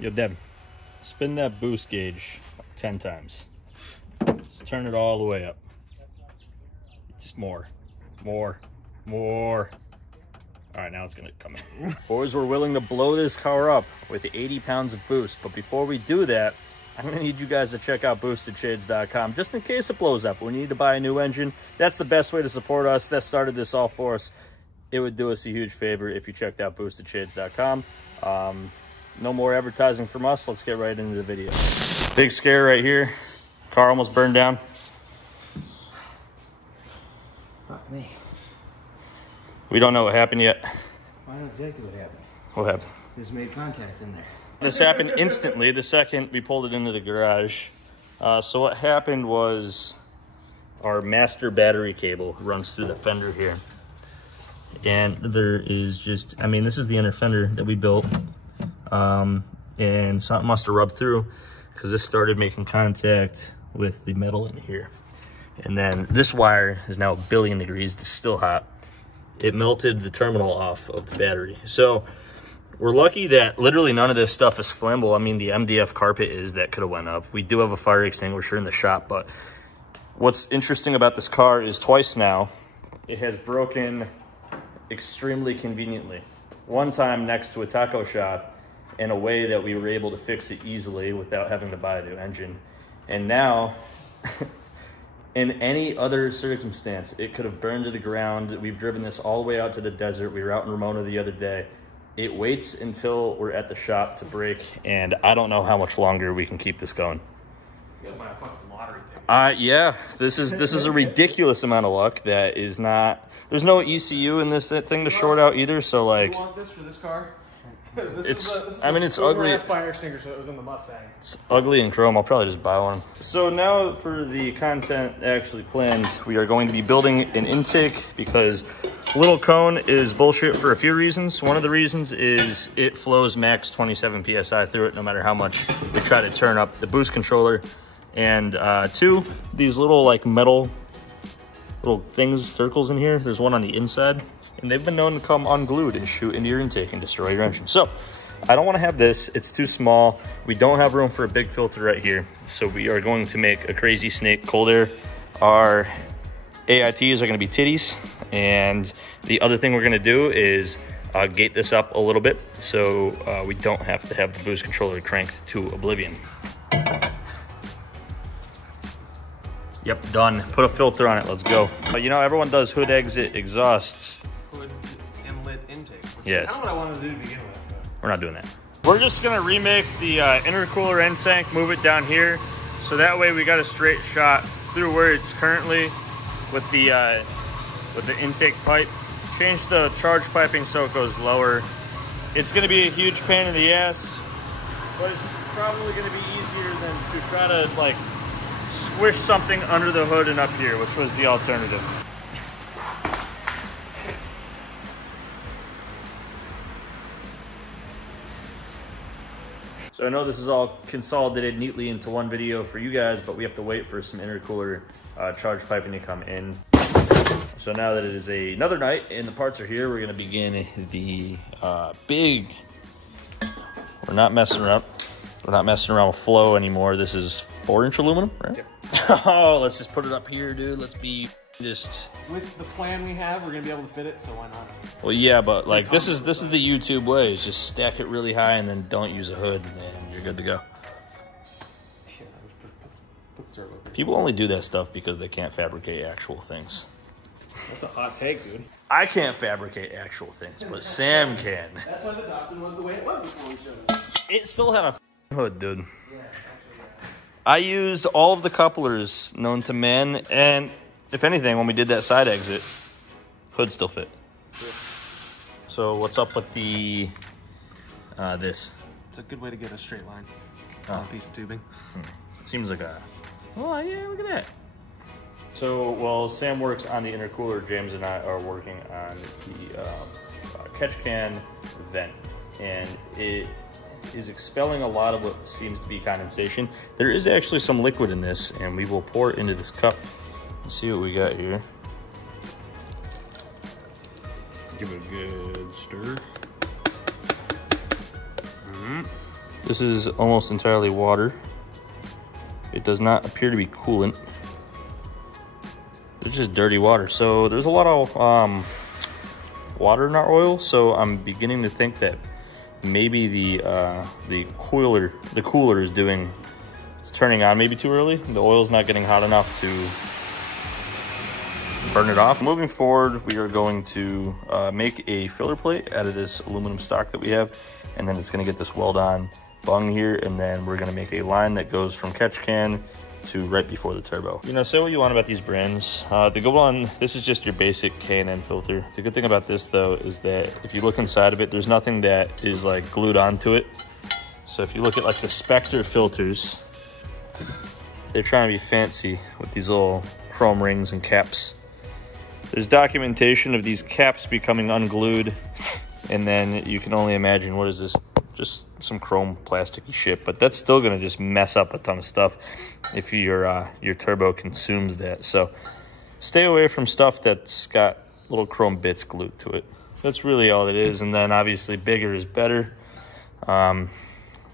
Yo, Deb, spin that boost gauge 10 times. Just turn it all the way up. Just more. All right, now it's gonna come in. Boys, we're willing to blow this car up with 80 pounds of boost, but before we do that, I'm gonna need you guys to check out boostedshades.com just in case it blows up. We need to buy a new engine. That's the best way to support us. That started this all for us. It would do us a huge favor if you checked out boostedshades.com. No more advertising from us. Let's get right into the video. Big scare right here. Car almost burned down. Fuck me. We don't know what happened yet. I know exactly what happened. What happened? Just made contact in there. This happened instantly the second we pulled it into the garage. So what happened was our master battery cable runs through the fender here. And there is just, I mean, this is the inner fender that we built. And something must have rubbed through because this started making contact with the metal in here. And then this wire is now 1,000,000,000 degrees. It's still hot. It melted the terminal off of the battery. So we're lucky that literally none of this stuff is flammable. I mean, the MDF carpet is, that could have went up. We do have a fire extinguisher in the shop, but what's interesting about this car is twice now, it has broken extremely conveniently. One time next to a taco shop in a way that we were able to fix it easily without having to buy a new engine. And now, in any other circumstance, it could have burned to the ground. We've driven this all the way out to the desert. We were out in Ramona the other day. It waits until we're at the shop to break, and I don't know how much longer we can keep this going. You guys might have fucking lottery ticket. Yeah, this is a ridiculous amount of luck that is not. There's no ECU in this thing to short out either. So like, you want this for this car? I mean, it's ugly. Fire extinguisher that was in the Mustang. It's ugly and chrome. I'll probably just buy one. So now for the content actually planned, we are going to be building an intake because little cone is bullshit for a few reasons. One of the reasons is it flows max 27 PSI through it no matter how much we try to turn up the boost controller. And two, these little like metal little things, circles in here, there's one on the inside, and they've been known to come unglued and shoot into your intake and destroy your engine. So I don't want to have this. It's too small. We don't have room for a big filter right here. So we are going to make a crazy snake cold air. Our AITs are going to be titties. And the other thing we're going to do is gate this up a little bit so we don't have to have the boost controller cranked to oblivion. Yep, done. Put a filter on it. Let's go. You know, everyone does hood exit exhausts. Hood inlet intake. Yes. That's kind of what I wanted to do to begin with. We're not doing that. We're just gonna remake the intercooler end tank, move it down here, so that way we got a straight shot through where it's currently with the intake pipe. Change the charge piping so it goes lower. It's gonna be a huge pain in the ass, but it's probably gonna be easier than to try to like squish something under the hood and up here, which was the alternative. So I know this is all consolidated neatly into one video for you guys, but we have to wait for some intercooler charge piping to come in. So now that it is another night and the parts are here, we're gonna begin the big, we're not messing around with flow anymore. This is 4-inch aluminum, right? Yep. Oh, let's just put it up here, dude. Let's be just. With the plan we have, we're gonna be able to fit it, so why not? Well, yeah, but like this is the YouTube way. Is just stack it really high and then don't use a hood, and you're good to go. Yeah, put dirt over. People only do that stuff because they can't fabricate actual things. That's a hot take, dude. I can't fabricate actual things, but Sam can. That's why the Datsun was the way it was before we showed it. It still had a hood, dude. I used all of the couplers known to man, and if anything, when we did that side exit, hood still fit. Yeah. So what's up with the this? It's a good way to get a straight line on a piece of tubing. Seems like a. Oh yeah, look at that. So while Sam works on the intercooler, James and I are working on the catch can vent, and it is expelling a lot of what seems to be condensation. There is actually some liquid in this, and we will pour it into this cup. Let's see what we got here. Give it a good stir. This is almost entirely water. It does not appear to be coolant. It's just dirty water. So there's a lot of water in our oil. So I'm beginning to think that maybe the cooler is it's turning on maybe too early. The oil's not getting hot enough to burn it off. Moving forward, we are going to make a filler plate out of this aluminum stock that we have, and then it's going to get this weld-on bung here, and then we're going to make a line that goes from catch can to right before the turbo. You know, say what you want about these brands. The good one, this is just your basic K&N filter. The good thing about this though is that if you look inside of it, there's nothing that is like glued onto it. So if you look at like the Spectre filters, they're trying to be fancy with these little chrome rings and caps. There's documentation of these caps becoming unglued, and then you can only imagine, what is this? Just some chrome plasticky shit, but that's still gonna just mess up a ton of stuff if your turbo consumes that. So stay away from stuff that's got little chrome bits glued to it. That's really all it is. And then obviously bigger is better.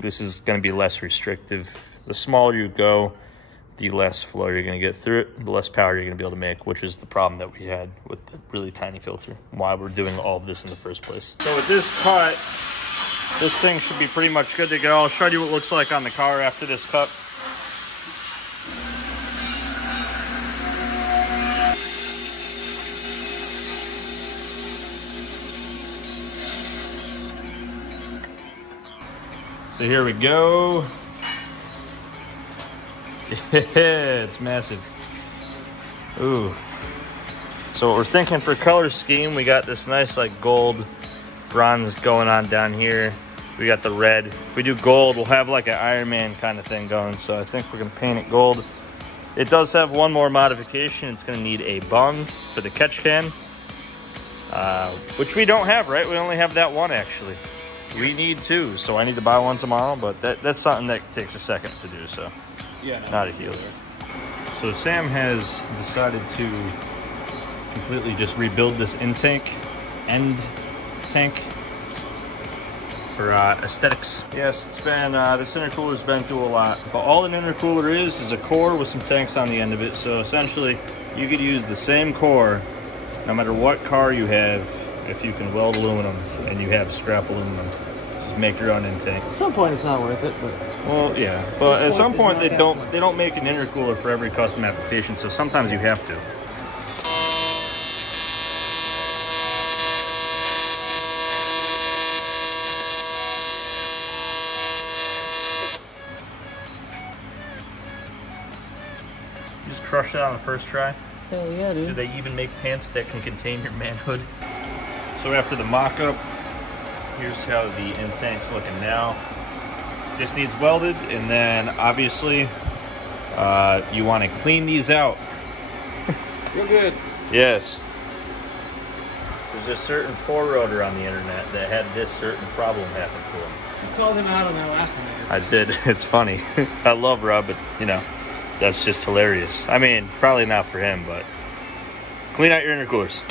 This is gonna be less restrictive. The smaller you go, the less flow you're gonna get through it, the less power you're gonna be able to make, which is the problem that we had with the really tiny filter, why we're doing all of this in the first place. So with this cut, this thing should be pretty much good to go. I'll show you what it looks like on the car after this cut. So here we go. Yeah, it's massive. Ooh. So what we're thinking for color scheme, we got this nice like gold bronze going on down here. We got the red. If we do gold, we'll have like an Iron Man kind of thing going. So I think we're gonna paint it gold. It does have one more modification. It's gonna need a bung for the catch can, which we don't have, right? We only have that one actually. We need two, so I need to buy one tomorrow, but that's something that takes a second to do, so Yeah, no, not a deal. So Sam has decided to completely just rebuild this end tank for aesthetics. Yes, it's been, this intercooler's been through a lot, but all an intercooler is a core with some tanks on the end of it. So essentially, you could use the same core no matter what car you have if you can weld aluminum and you have scrap aluminum. Just make your own intake. At some point, it's not worth it, but well, yeah. But at some point, they don't make an intercooler for every custom application. So sometimes you have to. Just crush it on the first try. hell yeah, dude. Do they even make pants that can contain your manhood? So after the mock-up, here's how the end tank's looking now. This needs welded, and then obviously you want to clean these out. Real good. Yes. There's a certain four-rotor on the internet that had this certain problem happen to him. You called him out on that last time. I did. It's funny. I love Rob, but you know, that's just hilarious. I mean, probably not for him, but clean out your intercoolers.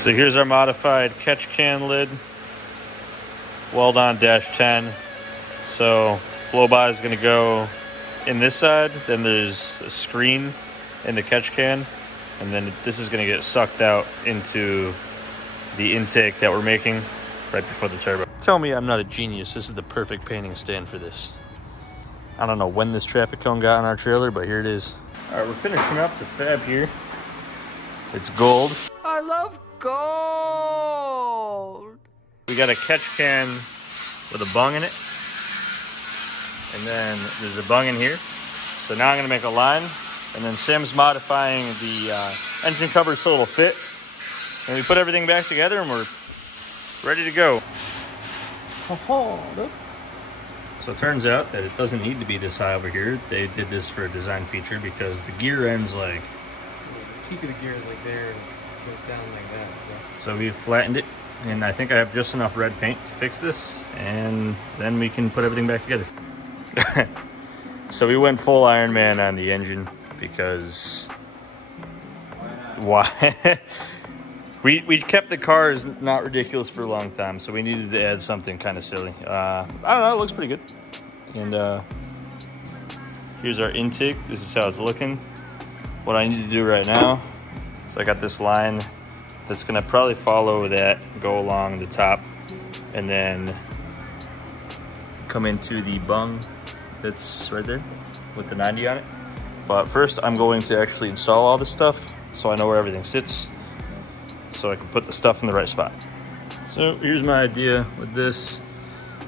So here's our modified catch can lid, weld on -10. So blow by is going to go in this side, then there's a screen in the catch can, and then this is going to get sucked out into the intake that we're making right before the turbo. Tell me I'm not a genius. This is the perfect painting stand for this. I don't know when this traffic cone got on our trailer, but here it is. All right, we're finishing up the fab here. It's gold. I love gold. We got a catch can with a bung in it. And then there's a bung in here. So now I'm gonna make a line. And then Sam's modifying the engine cover so it'll fit. And we put everything back together and we're ready to go. So it turns out that it doesn't need to be this high over here. They did this for a design feature because the gear ends like... The peak of the gear is like there and it goes down like that. So we flattened it. And I think I have just enough red paint to fix this. And then we can put everything back together. So we went full Iron Man on the engine because why. We kept the cars not ridiculous for a long time, so we needed to add something kind of silly. I don't know, it looks pretty good. And here's our intake. This is how it's looking. What I need to do right now, so I got this line that's gonna probably follow that, go along the top, and then come into the bung that's right there with the 90 on it. But first I'm going to actually install all this stuff so I know where everything sits, so I can put the stuff in the right spot. So here's my idea with this.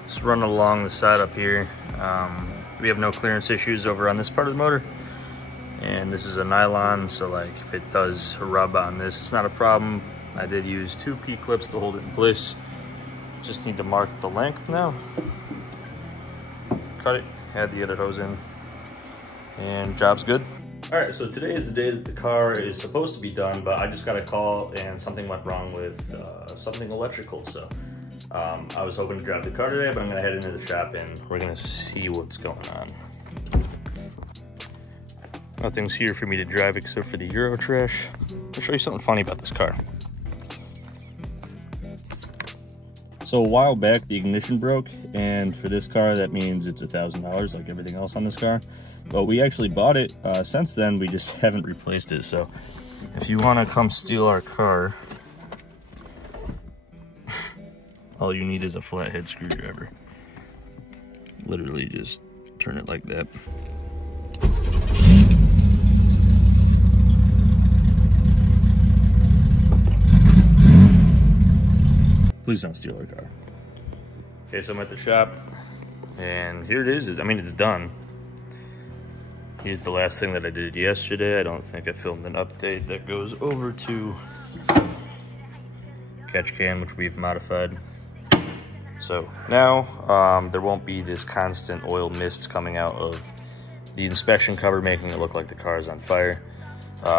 Just run along the side up here. We have no clearance issues over on this part of the motor. And this is a nylon, so like if it does rub on this, it's not a problem. I did use 2 P-clips to hold it in place. Just need to mark the length now. Cut it, add the other hose in, and job's good. All right, so today is the day that the car is supposed to be done, but I just got a call and something went wrong with something electrical. So I was hoping to drive the car today, but I'm gonna head into the shop and we're gonna see what's going on. Nothing's here for me to drive except for the Euro trash. I'll show you something funny about this car. So a while back, the ignition broke, and for this car, that means it's $1,000 like everything else on this car. But we actually bought it. Since then, we just haven't replaced it. So if you want to come steal our car, all you need is a flathead screwdriver. Literally just turn it like that. Please don't steal our car. Okay, so I'm at the shop, and here it is. I mean, it's done. Here's the last thing that I did yesterday. I don't think I filmed an update that goes over to catch can, which we've modified. So now there won't be this constant oil mist coming out of the inspection cover, making it look like the car is on fire.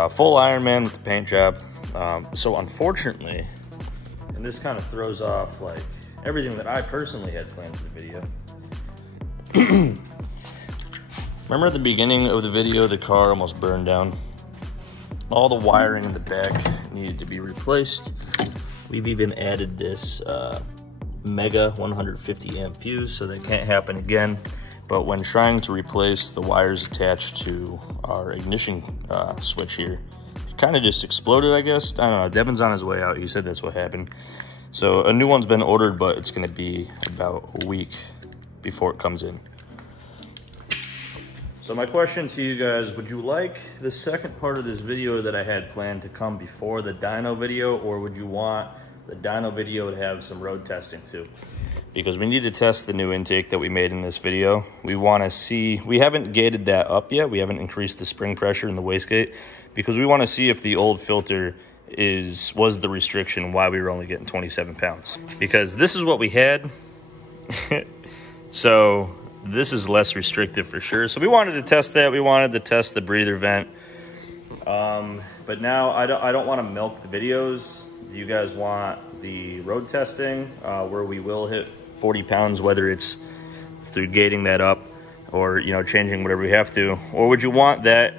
Full Ironman with the paint job. So unfortunately, and this kind of throws off like everything that I personally had planned for the video. Remember at the beginning of the video, the car almost burned down? All the wiring in the back needed to be replaced. We've even added this mega 150 amp fuse, so that can't happen again. But when trying to replace the wires attached to our ignition switch here, it kind of just exploded, I guess. I don't know, Devin's on his way out. He said that's what happened. So a new one's been ordered, but it's gonna be about a week before it comes in. So my question to you guys, would you like the second part of this video that I had planned to come before the dyno video, or would you want the dyno video to have some road testing too? Because we need to test the new intake that we made in this video. We wanna see, we haven't gated that up yet. We haven't increased the spring pressure in the wastegate, because we wanna see if the old filter was the restriction why we were only getting 27 pounds. Because this is what we had. So this is less restrictive for sure. So we wanted to test that. We wanted to test the breather vent. But now I don't want to milk the videos. Do you guys want the road testing where we will hit 40 pounds, whether it's through gating that up or, you know, changing whatever we have to? Or would you want that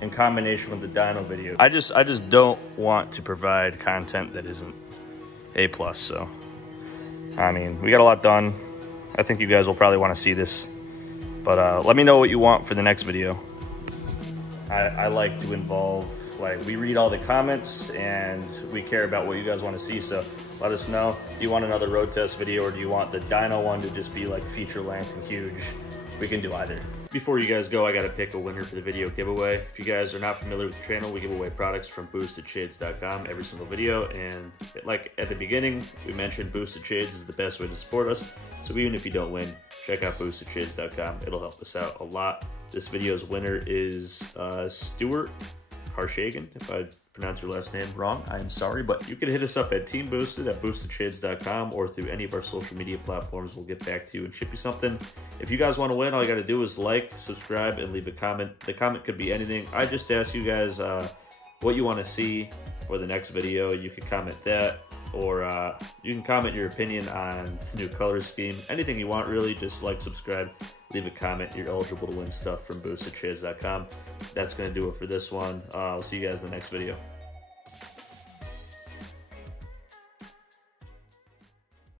in combination with the dyno video? I just don't want to provide content that isn't A+. So, I mean, we got a lot done. I think you guys will probably want to see this, but let me know what you want for the next video. I like to involve, like, we read all the comments and we care about what you guys want to see, so let us know. Do you want another road test video, or do you want the dyno one to just be like feature length and huge? We can do either. Before you guys go, I gotta pick a winner for the video giveaway. If you guys are not familiar with the channel, we give away products from boostedshades.com every single video, and like at the beginning, we mentioned Boosted Shades is the best way to support us. So even if you don't win, check out boostedshades.com. It'll help us out a lot. This video's winner is Stuart Harshagen. If I pronounce your last name wrong, I am sorry, but you can hit us up at Team Boosted at boostedshades.com or through any of our social media platforms. We'll get back to you and ship you something. If you guys want to win, all you got to do is like, subscribe, and leave a comment. The comment could be anything. I just ask you guys what you want to see for the next video. You can comment that, or you can comment your opinion on the new color scheme. Anything you want, really. Just like, subscribe, leave a comment. You're eligible to win stuff from boostedshades.com. That's going to do it for this one. I'll see you guys in the next video.